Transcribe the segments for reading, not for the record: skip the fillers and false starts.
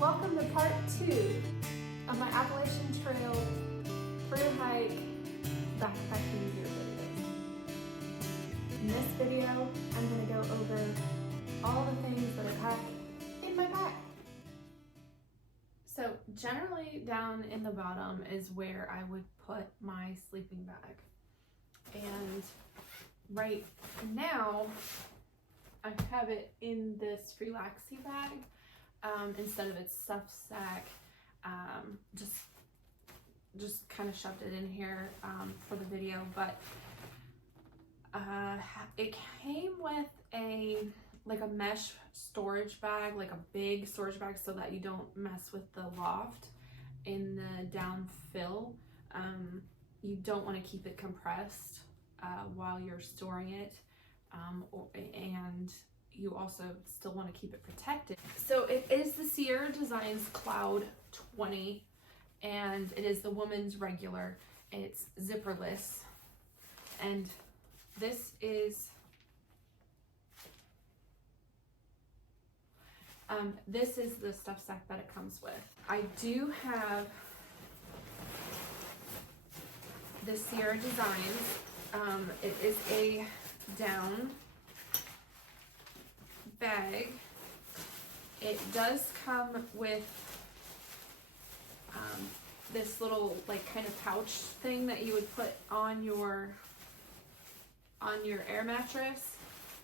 Welcome to part 2 of my Appalachian Trail through hike backpacking gear videos. In this video, I'm going to go over all the things that I pack in my bag. So generally down in the bottom is where I would put my sleeping bag. And right now, I have it in this relaxy bag. Instead of its stuff sack, just kind of shoved it in here for the video, but it came with a mesh storage bag, like a big storage bag, so that you don't mess with the loft in the downfill. You don't want to keep it compressed while you're storing it, and you also still want to keep it protected. So it is the Sierra Designs Cloud 20, and it is the woman's regular. It's zipperless, and this is the stuff sack that it comes with. I do have the Sierra Designs. It is a down bag. It does come with this little kind of pouch thing that you would put on your air mattress,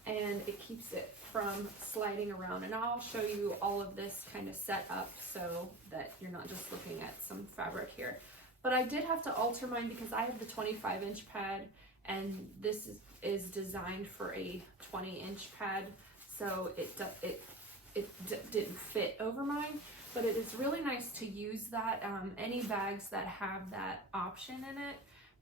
and it keeps it from sliding around. And I'll show you all of this kind of set up so that you're not just looking at some fabric here. But I did have to alter mine because I have the 25-inch pad, and this is designed for a 20-inch pad. So it didn't fit over mine, but it is really nice to use that, any bags that have that option in it,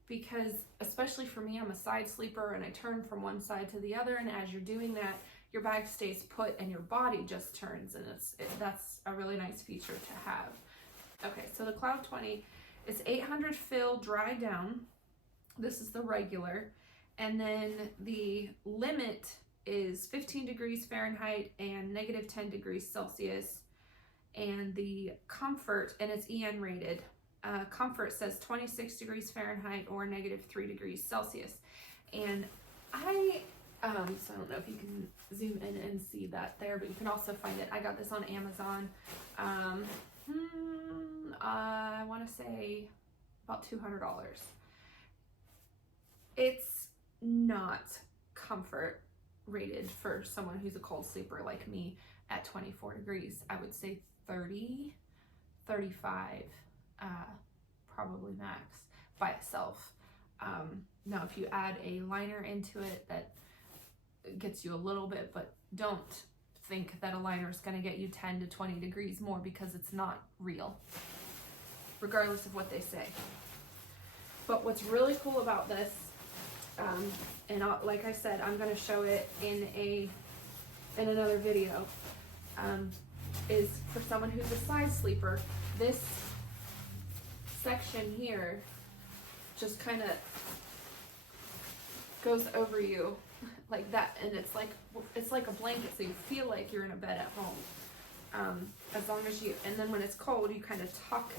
because especially for me, I'm a side sleeper and I turn from one side to the other, and as you're doing that, your bag stays put and your body just turns, and that's a really nice feature to have. Okay, so the Cloud 20 is 800 fill dry down. This is the regular, and then the limit is 15 degrees Fahrenheit and negative 10 degrees Celsius. And the comfort, and it's EN rated, comfort says 26 degrees Fahrenheit or negative 3 degrees Celsius. And so I don't know if you can zoom in and see that there, but you can also find it. I got this on Amazon. I want to say about $200. It's not comfort rated for someone who's a cold sleeper like me at 24 degrees. I would say 30, 35, probably max by itself. Now if you add a liner into it, that gets you a little bit, but don't think that a liner is going to get you 10 to 20 degrees more, because it's not real, regardless of what they say. But what's really cool about this, and like I said, I'm going to show it in another video, is for someone who's a side sleeper, this section here just kind of goes over you like that, and it's like a blanket, so you feel like you're in a bed at home. As long as and then when it's cold, you kind of tuck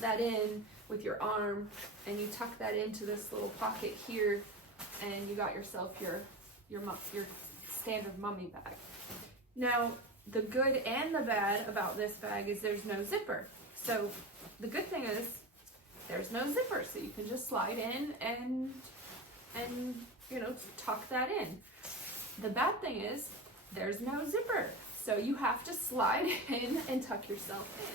that in with your arm, and you tuck that into this little pocket here, and you got yourself your standard mummy bag. Now, the good and the bad about this bag is there's no zipper. So the good thing is there's no zipper, so you can just slide in and tuck that in. The bad thing is there's no zipper, so you have to slide in and tuck yourself in.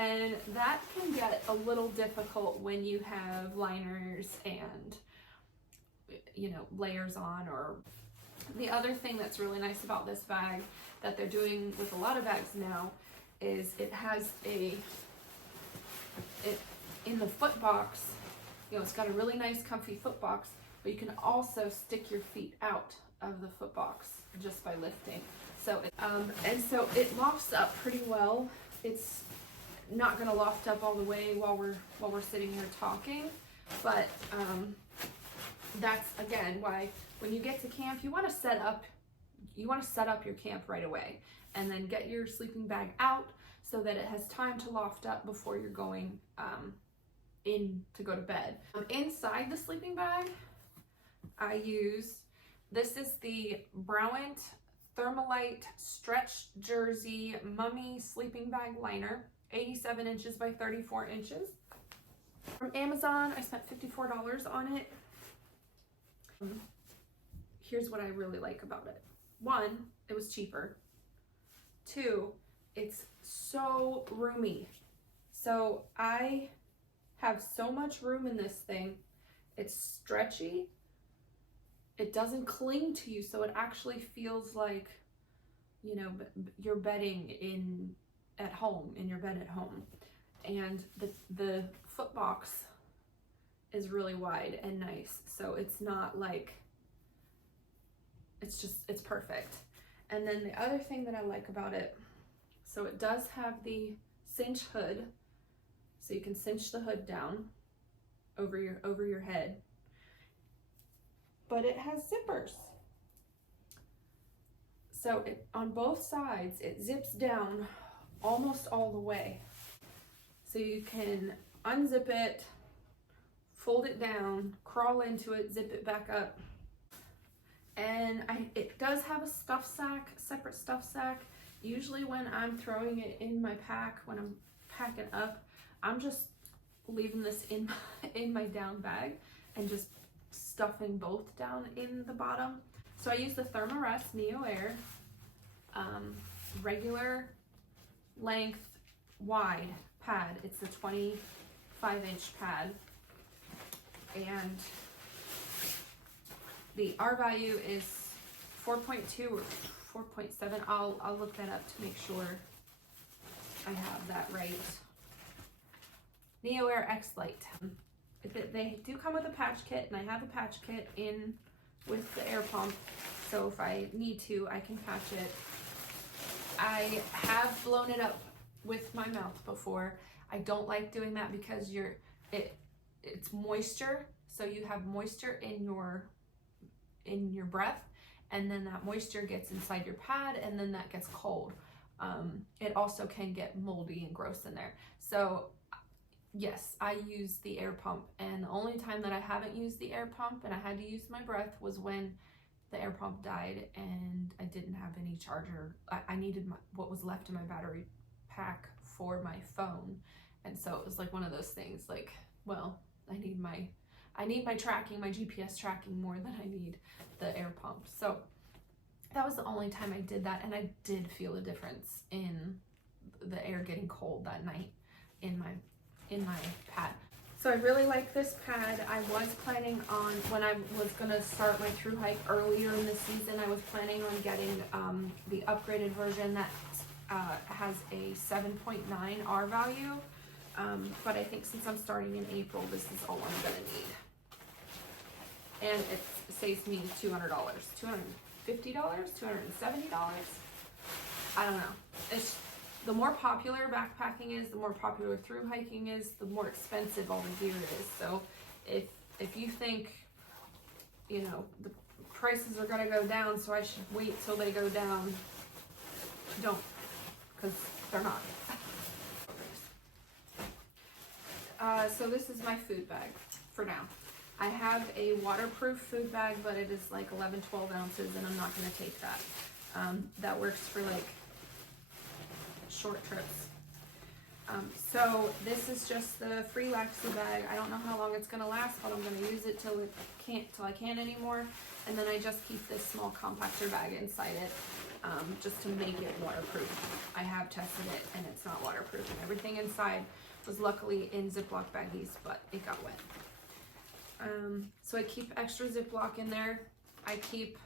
And that can get a little difficult when you have liners and, layers on. Or the other thing that's really nice about this bag that they're doing with a lot of bags now is it has in the foot box, it's got a really nice comfy foot box, but you can also stick your feet out of the foot box just by lifting. So, and so it lofts up pretty well. It's not gonna loft up all the way while we're sitting here talking, but that's again why when you get to camp, you want to set up your camp right away, and then get your sleeping bag out so that it has time to loft up before you're going in to go to bed. Inside the sleeping bag, this is the Browant Thermalite Stretch Jersey Mummy Sleeping Bag Liner, 87 inches by 34 inches. From Amazon, I spent $54 on it. Here's what I really like about it. 1, it was cheaper. 2, it's so roomy. So I have so much room in this thing. It's stretchy. It doesn't cling to you, so it actually feels like, you know, you're bedding in your bed at home. And the foot box is really wide and nice, so it's not like, it's perfect. And then the other thing that I like about it, so it does have the cinch hood, so you can cinch the hood down over your head, but it has zippers. So on both sides, it zips down almost all the way. So you can unzip it, fold it down, crawl into it, zip it back up. And it does have a stuff sack, separate stuff sack. Usually when I'm throwing it in my pack, when I'm packing up, I'm just leaving this in my down bag and just stuffing both down in the bottom. So I use the Thermarest Neo Air, regular length, wide pad. It's a 25-inch pad, and the R value is 4.2 or 4.7. I'll look that up to make sure I have that right. Neo Air X Lite. They do come with a patch kit, and I have a patch kit in with the air pump, so if I need to, I can patch it. I have blown it up with my mouth before. I don't like doing that because it's moisture, so you have moisture in your breath, and then that moisture gets inside your pad, and then that gets cold. It also can get moldy and gross in there. So yes, I use the air pump, and the only time that I haven't used the air pump and I had to use my breath was when the air pump died and I didn't have any charger. I needed what was left in my battery pack for my phone, and so it was like one of those things like, well, I need my tracking, my GPS tracking more than I need the air pump. So that was the only time I did that, and I did feel a difference in the air getting cold that night in my pad. So I really like this pad. I was planning on, when I was gonna start my thru hike earlier in the season, I was planning on getting the upgraded version that has a 7.9 R value. But I think since I'm starting in April, this is all I'm gonna need. And it saves me $200, $250, $270. I don't know. It's the more popular backpacking is, the more popular thru hiking is, the more expensive all the gear is. So if you think, you know, the prices are gonna go down, so I should wait till they go down, don't, because they're not. So this is my food bag for now. I have a waterproof food bag, but it is like 11, 12 ounces, and I'm not gonna take that. That works for like short trips. So this is just the free Laxi bag. I don't know how long it's gonna last, but I'm gonna use it till I can't anymore. And then I just keep this small compactor bag inside it, just to make it waterproof. I have tested it and it's not waterproof, and everything inside was luckily in Ziploc baggies, but it got wet. So I keep extra Ziploc in there. I keep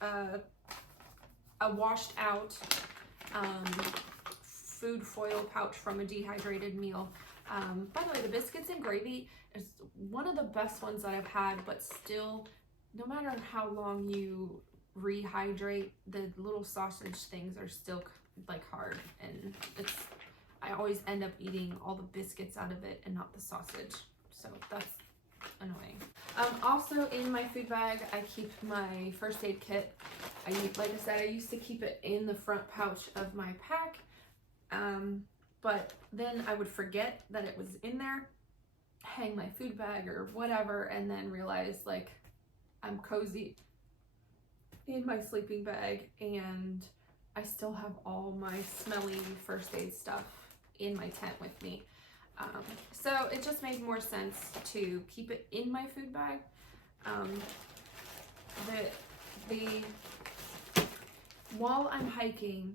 a washed out food foil pouch from a dehydrated meal. By the way, the biscuits and gravy is one of the best ones that I've had, but still no matter how long you rehydrate, the little sausage things are still like hard, and I always end up eating all the biscuits out of it and not the sausage, so that's annoying. Also in my food bag, I keep my first aid kit. Like I said, I used to keep it in the front pouch of my pack, but then I would forget that it was in there, hang my food bag or whatever, and then realize like I'm cozy in my sleeping bag and I still have all my smelly first aid stuff in my tent with me. So it just made more sense to keep it in my food bag. While I'm hiking,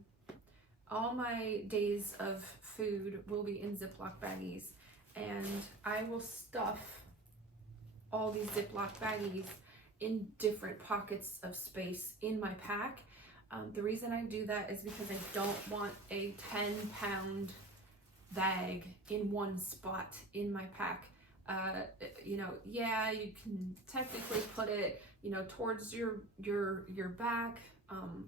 all my days of food will be in Ziploc baggies, and I will stuff all these Ziploc baggies in different pockets of space in my pack. The reason I do that is because I don't want a 10-pound bag in one spot in my pack. Yeah, you can technically put it, towards your back,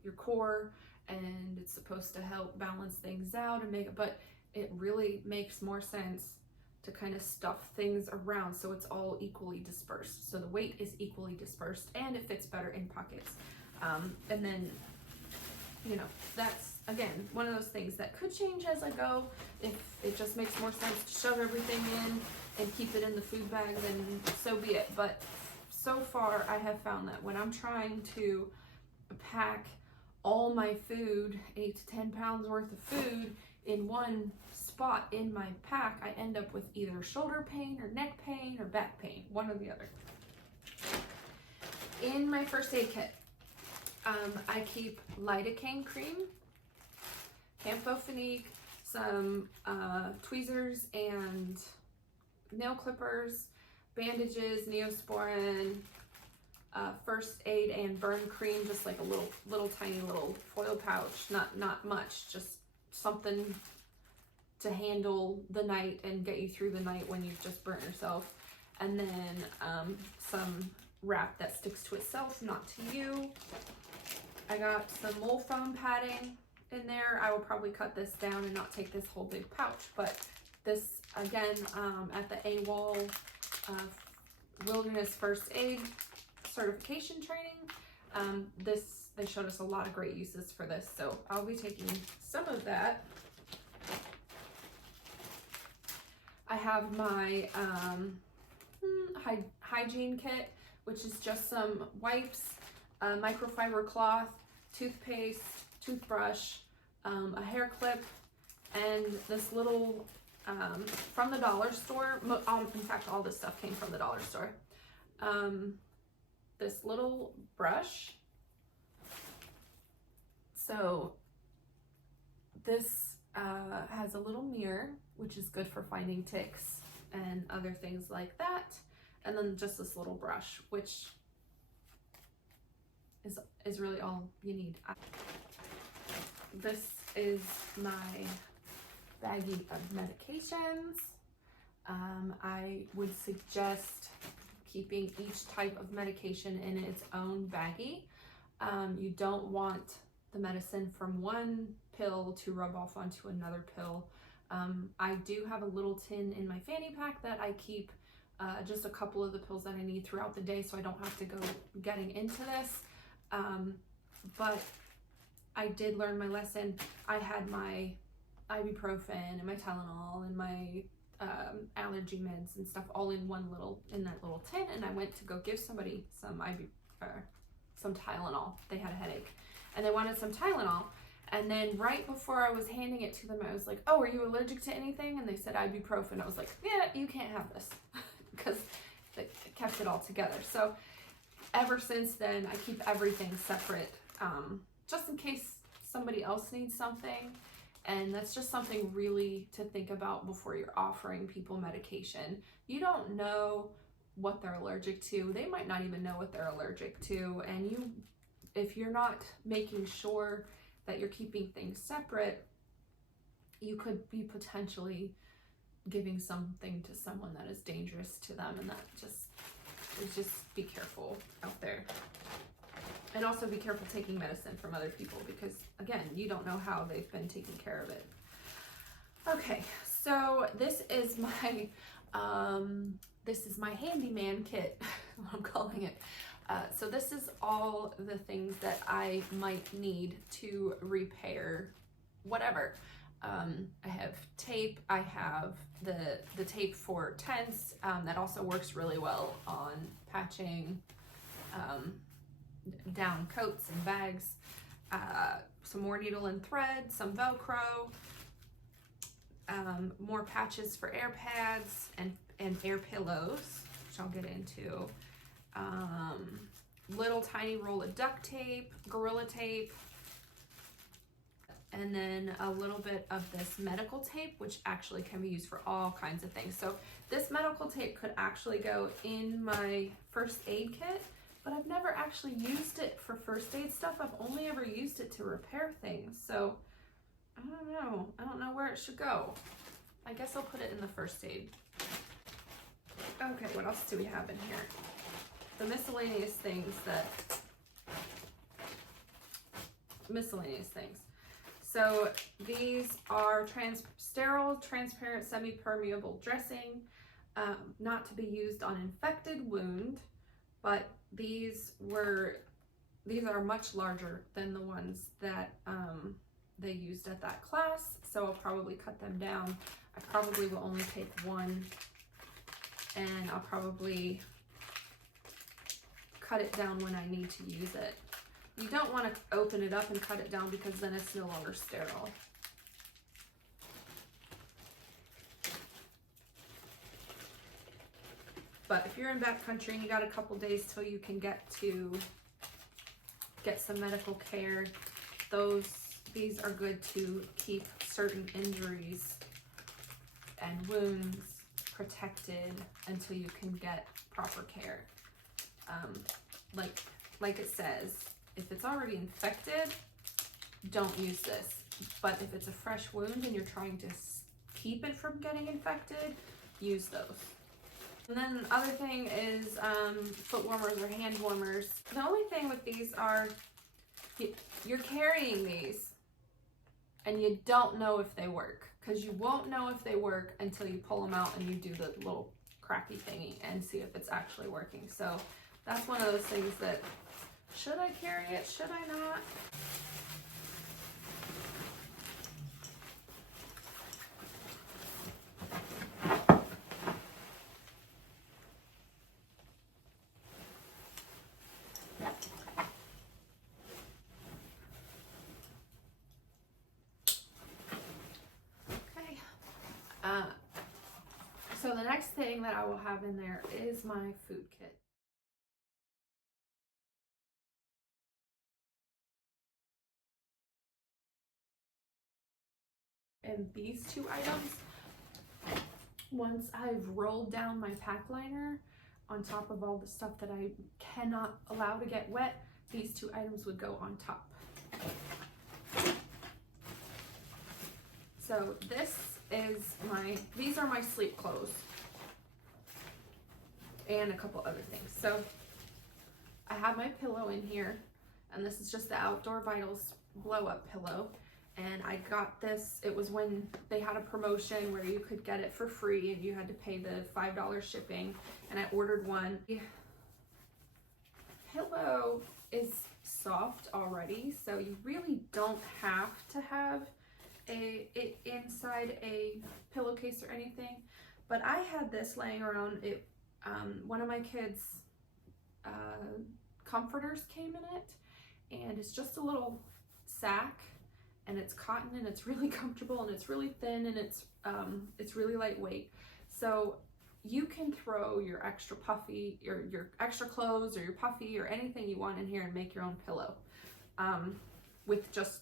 your core, and it's supposed to help balance things out and make it, but it really makes more sense to kind of stuff things around so it's all equally dispersed. So the weight is equally dispersed and it fits better in pockets. And then, that's, again, one of those things that could change as I go. If it just makes more sense to shove everything in and keep it in the food bag, then so be it. But so far, I have found that when I'm trying to pack all my food, 8 to 10 pounds worth of food, in one spot in my pack, I end up with either shoulder pain or neck pain or back pain, one or the other. In my first aid kit, I keep lidocaine cream, camphophenique, some tweezers and nail clippers, bandages, Neosporin, first aid and burn cream, just like a little tiny little foil pouch, not much, just something to handle the night and get you through the night when you've just burnt yourself. And then some wrap that sticks to itself, not to you. I got some wool foam padding in there. I will probably cut this down and not take this whole big pouch, but this, again, at the AWOL Wilderness First Aid certification training, they showed us a lot of great uses for this, so I'll be taking some of that. I have my Hygiene kit, which is just some wipes, microfiber cloth, toothpaste, toothbrush, a hair clip, and this little, from the dollar store, in fact all this stuff came from the dollar store, this little brush. So this has a little mirror, which is good for finding ticks and other things like that, and then just this little brush, which is really all you need. This is my baggie of medications. I would suggest keeping each type of medication in its own baggie. You don't want the medicine from one pill to rub off onto another pill. I do have a little tin in my fanny pack that I keep just a couple of the pills that I need throughout the day, so I don't have to go getting into this. But I did learn my lesson. I had my ibuprofen and my Tylenol and my allergy meds and stuff all in that little tin, and I went to go give somebody some Tylenol. They had a headache and they wanted some Tylenol, and then right before I was handing it to them, I was like, "Oh, are you allergic to anything?" And they said ibuprofen. I was like, "Yeah, you can't have this," because they kept it all together. So ever since then, I keep everything separate, just in case somebody else needs something. And that's just something really to think about before you're offering people medication. You don't know what they're allergic to. They might not even know what they're allergic to. And if you're not making sure that you're keeping things separate, you could be potentially giving something to someone that is dangerous to them, and that just is just be careful out there. And also be careful taking medicine from other people because, again, you don't know how they've been taking care of it. Okay, so this is my handyman kit, what I'm calling it. So this is all the things that I might need to repair whatever. I have tape, I have the tape for tents, that also works really well on patching down coats and bags, some more needle and thread, some Velcro, more patches for air pads and air pillows, which I'll get into, little tiny roll of duct tape, Gorilla tape, and then a little bit of this medical tape, which actually can be used for all kinds of things. So this medical tape could actually go in my first aid kit, but I've never actually used it for first aid stuff. I've only ever used it to repair things. So I don't know. I don't know where it should go. I guess I'll put it in the first aid. Okay, what else do we have in here? The miscellaneous things miscellaneous things. So these are sterile, transparent, semi-permeable dressing, not to be used on infected wound, but these are much larger than the ones that they used at that class, so I'll probably cut them down. I probably will only take one, and I'll probably cut it down when I need to use it. You don't want to open it up and cut it down because then it's no longer sterile. But if you're in backcountry and you got a couple days till you can get some medical care, these are good to keep certain injuries and wounds protected until you can get proper care. Like it says, if it's already infected, don't use this. But if it's a fresh wound and you're trying to keep it from getting infected, use those. And then the other thing is foot warmers or hand warmers. The only thing with these are you're carrying these and you don't know if they work, because you won't know if they work until you pull them out and you do the little cracky thingy and see if it's actually working. So that's one of those things that, should I carry it? Should I not? Okay. So the next thing that I will have in there is my food kit. And these two items, once I've rolled down my pack liner on top of all the stuff that I cannot allow to get wet, these two items would go on top. So these are my sleep clothes and a couple other things. So I have my pillow in here, and this is just the Outdoor Vitals blow up pillow. And I got this, it was when they had a promotion where you could get it for free and you had to pay the $5 shipping, and I ordered one. The pillow is soft already, so you really don't have to have it inside a pillowcase or anything. But I had this laying around. One of my kids' comforters came in it, and it's just a little sack. And it's cotton, and it's really comfortable, and it's really thin, and it's really lightweight. So you can throw your extra puffy, your extra clothes, or your puffy, or anything you want in here and make your own pillow with just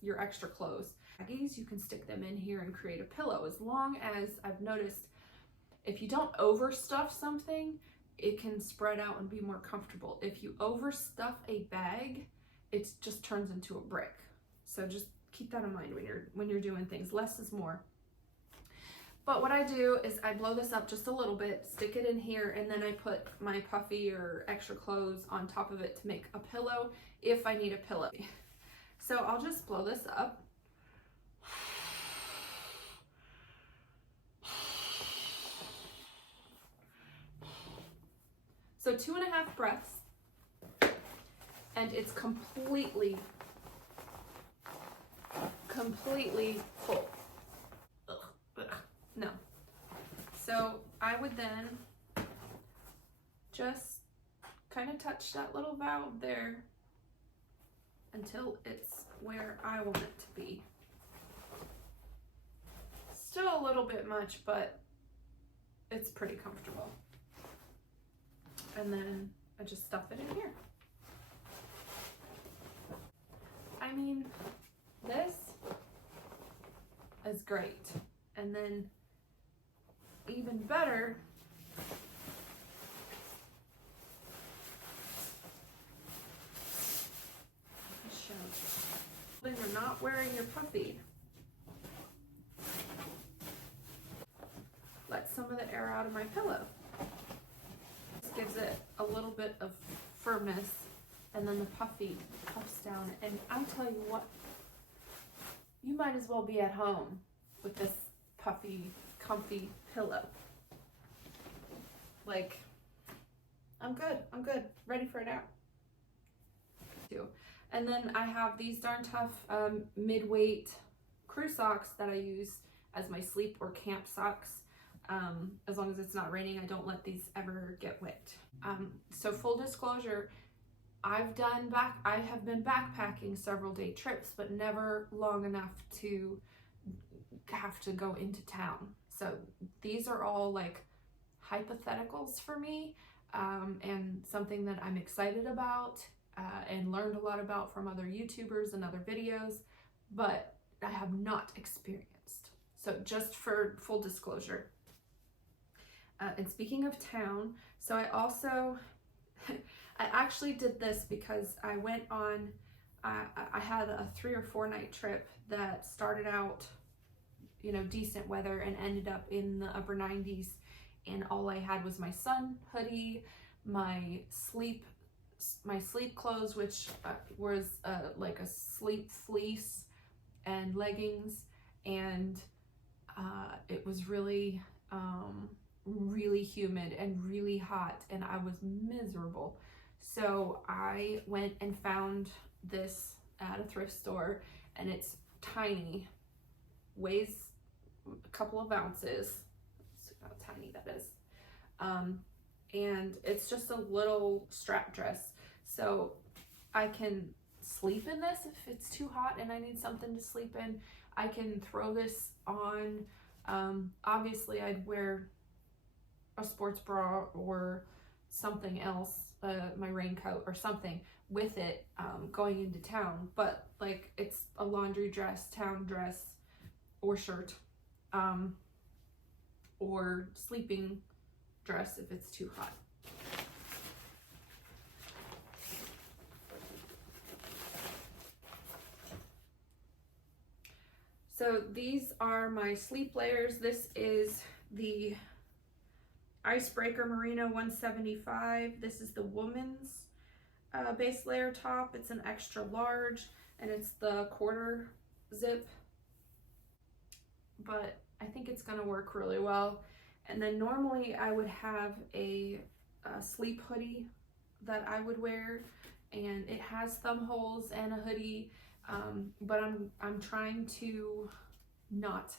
your extra clothes. Baggies, you can stick them in here and create a pillow. As long as, I've noticed, if you don't overstuff something, it can spread out and be more comfortable. If you overstuff a bag, it just turns into a brick. So just keep that in mind when you're doing things. Less is more. But what I do is I blow this up just a little bit, stick it in here, and then I put my puffy or extra clothes on top of it to make a pillow if I need a pillow. So I'll just blow this up. So 2.5 breaths, and it's completely full. Ugh. No. So I would then just kind of touch that little valve there until it's where I want it to be. Still a little bit much, but it's pretty comfortable. And then I just stuff it in here. I mean, this is great. And then even better, when you're not wearing your puffy, let some of the air out of my pillow. This gives it a little bit of firmness, and then the puffy puffs down. And I'll tell you what, you might as well be at home with this puffy, comfy pillow. Like, I'm good, ready for a nap. And then I have these Darn Tough mid-weight crew socks that I use as my sleep or camp socks. As long as it's not raining, I don't let these ever get wet. So full disclosure, I have been backpacking several day trips, but never long enough to have to go into town. So these are all like hypotheticals for me, and something that I'm excited about and learned a lot about from other YouTubers and other videos, but I have not experienced. So just for full disclosure. And speaking of town, so I also, I actually did this because I went on, I had a 3 or 4 night trip that started out, you know, decent weather and ended up in the upper 90s. And all I had was my sun hoodie, my sleep clothes, which was like a sleep fleece and leggings. And it was really, really humid and really hot, and I was miserable. So I went and found this at a thrift store, and it's tiny, weighs a couple of ounces. Let's see how tiny that is. And it's just a little strap dress. So I can sleep in this if it's too hot and I need something to sleep in. I can throw this on. Obviously I'd wear a sports bra or something else, my raincoat or something with it, going into town, but like it's a laundry dress, town dress, or shirt, or sleeping dress if it's too hot. So these are my sleep layers. This is the Icebreaker Merino 175. This is the woman's base layer top. It's an extra large, and it's the quarter zip, but I think it's gonna work really well. And then normally I would have a sleep hoodie that I would wear, and it has thumb holes and a hoodie, but I'm trying to not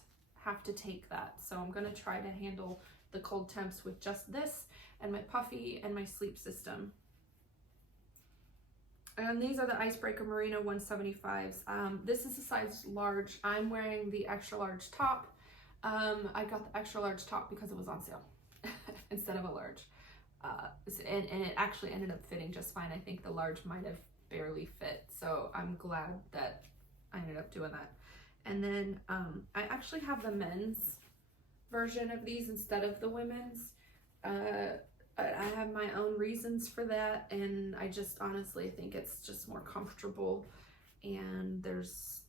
have to take that. So I'm gonna try to handle the cold temps with just this and my puffy and my sleep system. And these are the Icebreaker Merino 175s. This is a size large. I'm wearing the extra large top. I got the extra large top because it was on sale instead of a large. And it actually ended up fitting just fine. I think the large might have barely fit. So I'm glad that I ended up doing that. And then I actually have the men's version of these instead of the women's. I have my own reasons for that, and I just honestly think it's just more comfortable, and there's,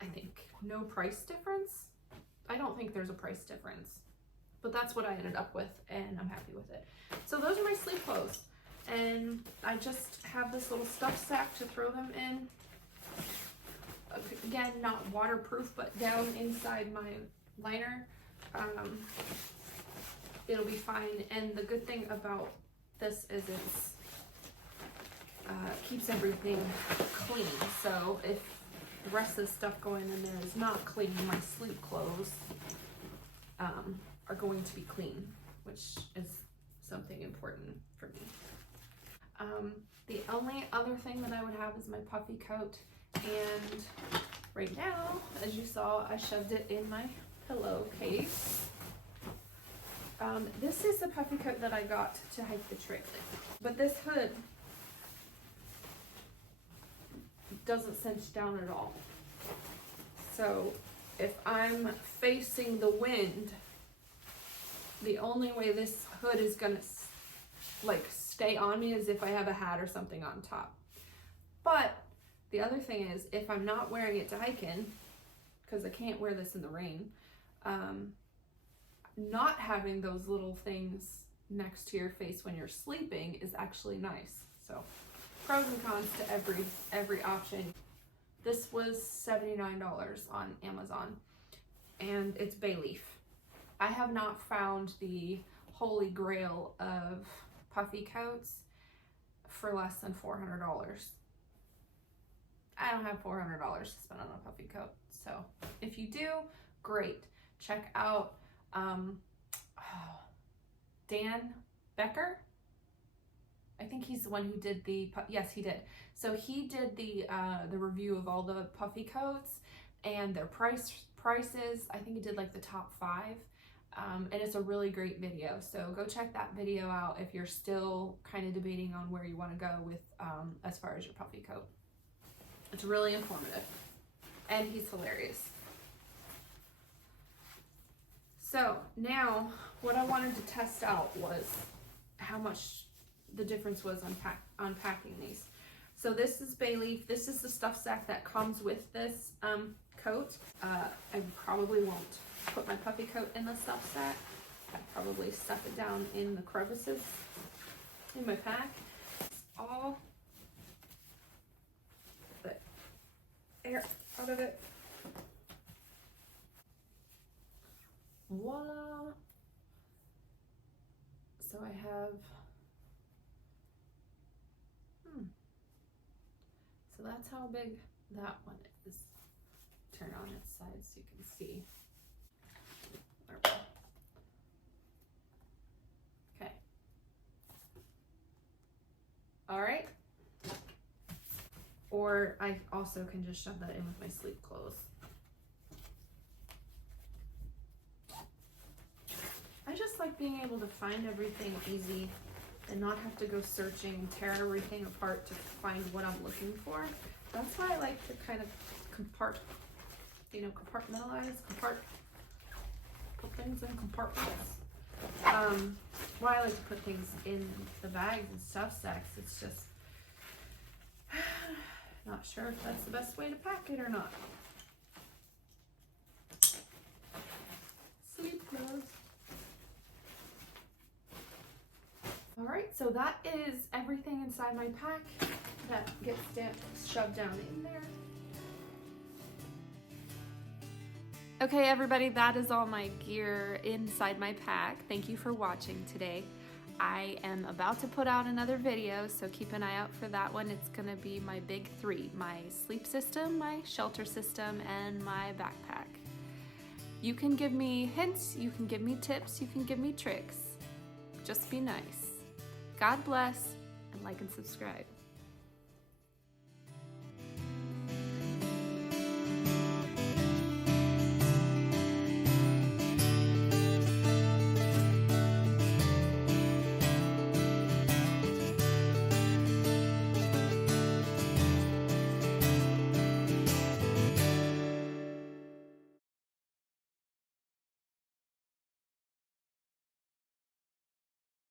I think, no price difference I don't think there's a price difference, but that's what I ended up with, and I'm happy with it. So those are my sleep clothes, and I just have this little stuff sack to throw them in. Again, not waterproof, but down inside my liner, it'll be fine. And the good thing about this is it's keeps everything clean. So if the rest of the stuff going in there is not clean, my sleep clothes are going to be clean, which is something important for me. The only other thing that I would have is my puffy coat, and right now, as you saw, I shoved it in my pillowcase. This is the puffy coat that I got to hike the trail in, but this hood doesn't cinch down at all. So if I'm facing the wind, the only way this hood is gonna like stay on me is if I have a hat or something on top. But the other thing is, if I'm not wearing it to hike in, because I can't wear this in the rain, not having those little things next to your face when you're sleeping is actually nice. So pros and cons to every option. This was $79 on Amazon, and it's bay leaf. I have not found the holy grail of puffy coats for less than $400. I don't have $400 to spend on a puffy coat. So if you do, great. Check out Dan Becker. I think he's the one who did the, yes, he did. So he did the review of all the puffy coats and their prices. I think he did like the top 5. And it's a really great video. So go check that video out if you're still kind of debating on where you want to go with as far as your puffy coat. It's really informative, and he's hilarious. So now what I wanted to test out was how much the difference was unpacking these. So this is bay leaf. This is the stuff sack that comes with this coat. I probably won't put my puffy coat in the stuff sack. I'd probably stuff it down in the crevices in my pack. It's all the air out of it. Voila! So I have, so that's how big that one is. Turn on its side so you can see. Okay. All right. Or I also can just shove that in with my sleep clothes. I just like being able to find everything easy and not have to go searching and tear everything apart to find what I'm looking for. That's why I like to kind of compartmentalize, put things in compartments. Why I like to put things in the bags and stuff sacks, it's just not sure if that's the best way to pack it or not. Sleep clothes. All right, so that is everything inside my pack that gets shoved down in there. Okay, everybody, that is all my gear inside my pack. Thank you for watching today. I am about to put out another video, so keep an eye out for that one. It's gonna be my big 3, my sleep system, my shelter system, and my backpack. You can give me hints, you can give me tips, you can give me tricks. Just be nice. God bless, and like and subscribe.